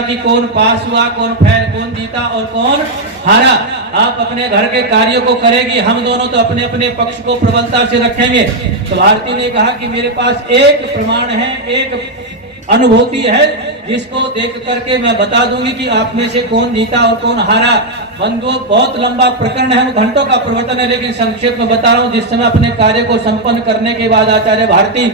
देखिएगा कि कौन पास हुआ, कौन फेल, कौन जीता और कौन हारा। आप अपने घर के कार्यों को करेगी, हम दोनों तो अपने अपने पक्ष को प्रबलता से रखेंगे। तो भारती ने कहा कि मेरे पास एक प्रमाण है, एक अनुभूति है, जिसको देख करके मैं बता दूंगी कि आप में से कौन जीता और कौन हारा। बंधुओं, बहुत लंबा प्रकरण है, घंटों का प्रवचन है, लेकिन संक्षेप में बता रहा हूँ। जिस समय अपने कार्य को संपन्न करने के बाद आचार्य भारती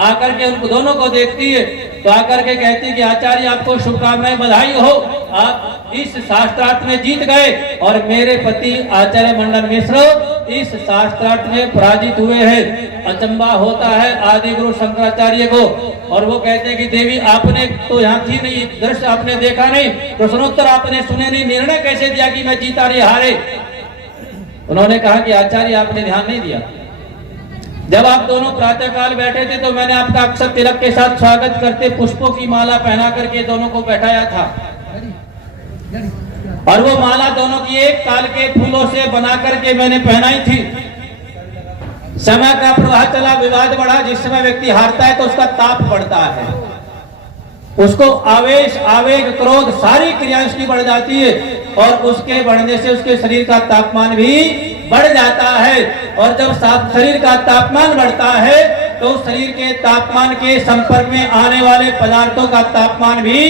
आकर के उनको दोनों को देखती है, तो आकर के कहती है कि आचार्य आपको शुभकामनाएं, बधाई हो, आप इस शास्त्रार्थ में जीत गए और मेरे पति आचार्य मंडन मिश्र इस शास्त्रार्थ में पराजित हुए हैं। अचंबा होता है आदि गुरु शंकराचार्य को, और वो कहते हैं कि देवी आपने तो यहाँ थी नहीं, दृश्य आपने देखा नहीं, प्रश्नोत्तर आपने सुने नहीं, निर्णय कैसे दिया कि मैं जीता रे हारे। उन्होंने कहा कि आचार्य आपने ध्यान नहीं दिया। जब आप दोनों प्रातः काल बैठे थे तो मैंने आपका अक्षर तिलक के साथ स्वागत करते पुष्पों की माला पहना करके दोनों को बैठाया था, और वो माला दोनों की एक काल के फूलों से बना करके मैंने पहनाई थी। समय का प्रवाह चला, विवाद बढ़ा। जिस समय व्यक्ति हारता है तो उसका ताप बढ़ता है, उसको आवेश, आवेग, क्रोध, सारी क्रियाएं उसकी बढ़ जाती है, और उसके बढ़ने से उसके शरीर का तापमान भी बढ़ जाता है। और जब शरीर का तापमान बढ़ता है तो शरीर के तापमान के संपर्क में आने वाले पदार्थों का तापमान भी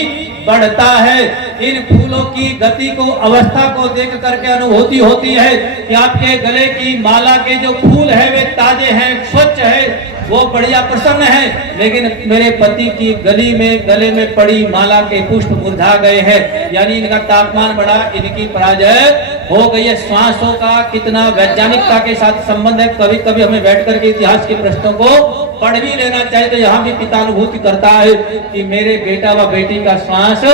बढ़ता है। इन फूलों की गति को, अवस्था को देख करके अनुभूति होती है कि आपके गले की माला के जो फूल है वे ताजे हैं, स्वच्छ है, वो बढ़िया प्रसन्न है, लेकिन मेरे पति की गले में पड़ी माला के पुष्प मुरझा गए हैं, यानी इनका तापमान बढ़ा, इनकी पराजय हो गई है। श्वासों का कितना वैज्ञानिकता के साथ संबंध है। कभी कभी हमें बैठ करके इतिहास के प्रश्नों को पढ़ भी लेना चाहिए। तो यहाँ भी पिता अनुभूति करता है कि मेरे बेटा व बेटी का श्वास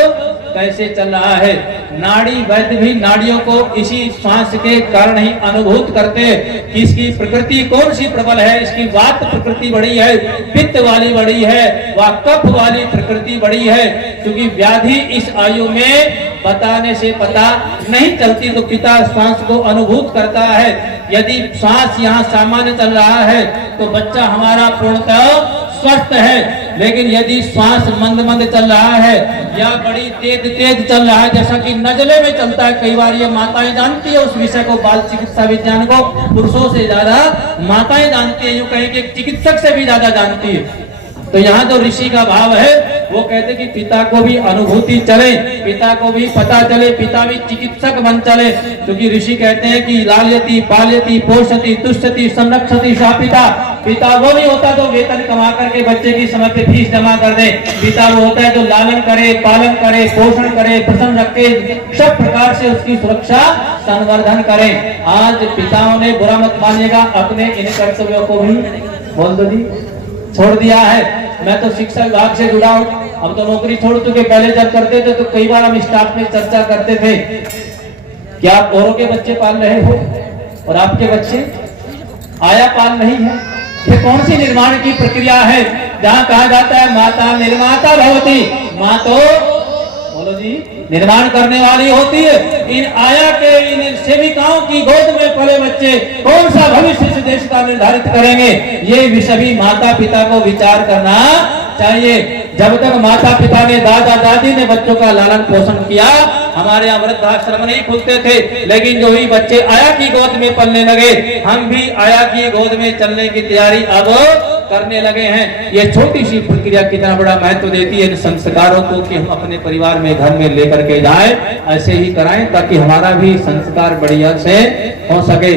कैसे चल रहा है। नाड़ी वैद्य भी नाड़ियों को इसी श्वास के कारण ही अनुभूत करते हैं कि इसकी प्रकृति कौन सी प्रबल है। इसकी वात प्रकृति बड़ी है, पित्त वाली बड़ी है, व कफ वाली प्रकृति बड़ी है। क्योंकि व्याधि इस आयु में बताने से पता नहीं चलती, तो पिता श्वास को अनुभूत करता है। यदि श्वास यहाँ सामान्य चल रहा है तो बच्चा हमारा पूर्णतः स्वस्थ है, लेकिन यदि श्वास मंद मंद चल रहा है या बड़ी तेज तेज चल रहा है, जैसा कि नजले में चलता है, कई बार ये माताएं जानती है उस विषय को, बाल चिकित्सा विज्ञान को पुरुषों से ज्यादा माताएं जानती है, यूं कहें कि चिकित्सक से भी ज्यादा जानती है। तो यहाँ जो ऋषि का भाव है वो कहते कि पिता को भी अनुभूति चले, पिता को भी पता चले, पिता भी चिकित्सक बन चले। क्योंकि ऋषि कहते हैं कि लाल्यति पाल्यति पोषति तुष्यति संरक्षति सा पिता। पिता वो नहीं होता जो वेतन कमा करके बच्चे की समय पे फीस जमा कर दे। पिता वो होता है जो लालन करे, पालन करे, पोषण करे, प्रसन्न रखे, सब प्रकार से उसकी सुरक्षा संवर्धन करे। आज पिताओं ने, बुरा मत मानिएगा, अपने इन कर्तव्यों को भी बोल दो जी छोड़ दिया है। मैं तो शिक्षा विभाग से जुड़ा हूँ, अब तो नौकरी छोड़ चुके। पहले जब करते थे तो कई बार हम स्टाफ में चर्चा करते थे कि आप औरों के बच्चे पाल रहे हो और आपके बच्चे आया पाल नहीं है। ये कौन सी निर्माण की प्रक्रिया है जहाँ कहा जाता है माता निर्माता भवती, माँ तो बोलो जी निर्माण करने वाली होती है। इन आया के, इन सेविकाओं की गोद में पले बच्चे कौन सा भविष्य इस देश का निर्धारित करेंगे, ये सभी माता पिता को विचार करना चाहिए। जब तक माता पिता ने, दादा दादी ने बच्चों का लालन पोषण किया, हमारे यहाँ वृद्धाश्रम नहीं खुलते थे, लेकिन जो ही बच्चे आया की गोद में पलने लगे, हम भी आया की गोद में चलने की तैयारी अब करने लगे हैं। ये छोटी सी प्रक्रिया कितना बड़ा महत्व देती है इन संस्कारों को कि हम अपने परिवार में, घर में लेकर के जाएं, ऐसे ही कराएं ताकि हमारा भी संस्कार बढ़िया से हो सके।